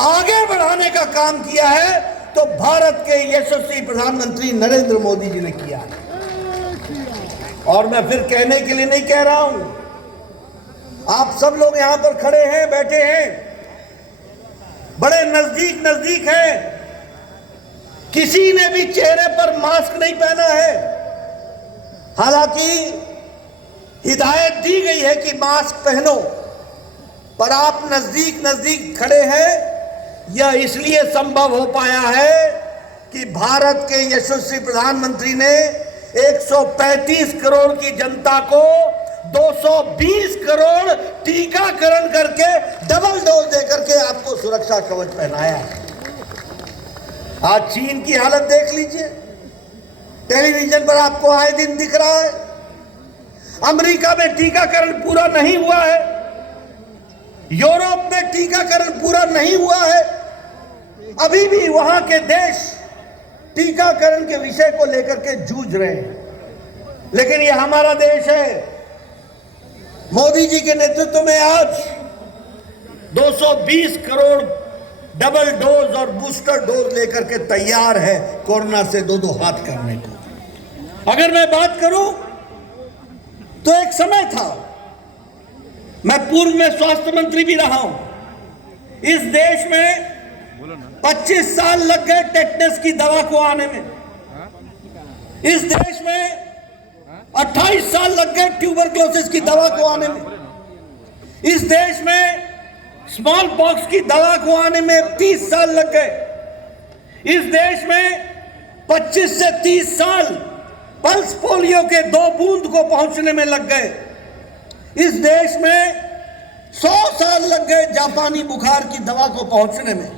आगे बढ़ाने का काम किया है तो भारत के यशस्वी प्रधानमंत्री नरेंद्र मोदी जी ने किया है। और मैं फिर कहने के लिए नहीं कह रहा हूं, आप सब लोग यहां पर खड़े हैं, बैठे हैं, बड़े नजदीक नजदीक हैं, किसी ने भी चेहरे पर मास्क नहीं पहना है। हालांकि हिदायत दी गई है कि मास्क पहनो, पर आप नजदीक नजदीक खड़े हैं। यह इसलिए संभव हो पाया है कि भारत के यशस्वी प्रधानमंत्री ने 135 करोड़ की जनता को 220 करोड़ टीकाकरण करके डबल डोज देकर के आपको सुरक्षा कवच पहनाया है। आज चीन की हालत देख लीजिए, टेलीविजन पर आपको आए दिन दिख रहा है। अमेरिका में टीकाकरण पूरा नहीं हुआ है, यूरोप में टीकाकरण पूरा नहीं हुआ है, अभी भी वहां के देश टीकाकरण के विषय को लेकर के जूझ रहे हैं। लेकिन यह हमारा देश है, मोदी जी के नेतृत्व में आज 220 करोड़ डबल डोज और बूस्टर डोज लेकर के तैयार है कोरोना से दो हाथ करने को। अगर मैं बात करूं तो एक समय था, मैं पूर्व में स्वास्थ्य मंत्री भी रहा हूं, इस देश में 25 साल लग गए टेटनस की दवा को आने में। इस देश में 28 साल लग गए ट्यूबरक्लोसिस की दवा को आने में। इस देश में स्मॉल पॉक्स की दवा को आने में 30 साल लग गए। इस देश में 25 से 30 साल पल्स पोलियो के 2 बूंद को पहुंचने में लग गए। इस देश में 100 साल लग गए जापानी बुखार की दवा को पहुंचने में।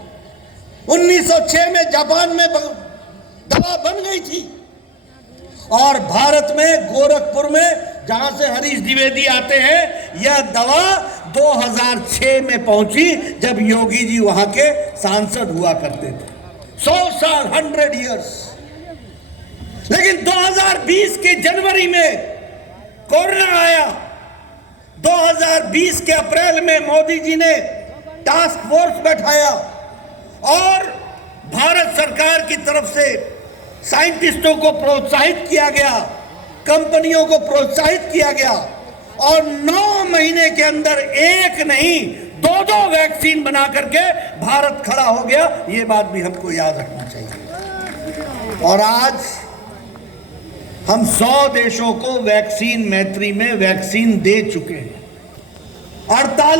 1906 में जापान में दवा बन गई थी और भारत में गोरखपुर में, जहां से हरीश द्विवेदी आते हैं, यह दवा 2006 में पहुंची जब योगी जी वहां के सांसद हुआ करते थे। 100 साल, 100 इयर्स। लेकिन 2020 के जनवरी में कोरोना आया। 2020 के अप्रैल में मोदी जी ने टास्क फोर्स बैठाया और भारत सरकार की तरफ से साइंटिस्टों को प्रोत्साहित किया गया, कंपनियों को प्रोत्साहित किया गया और 9 महीने के अंदर एक नहीं 2 वैक्सीन बना करके भारत खड़ा हो गया। ये बात भी हमको याद रखना चाहिए। और आज हम 100 देशों को वैक्सीन मैत्री में वैक्सीन दे चुके हैं। 48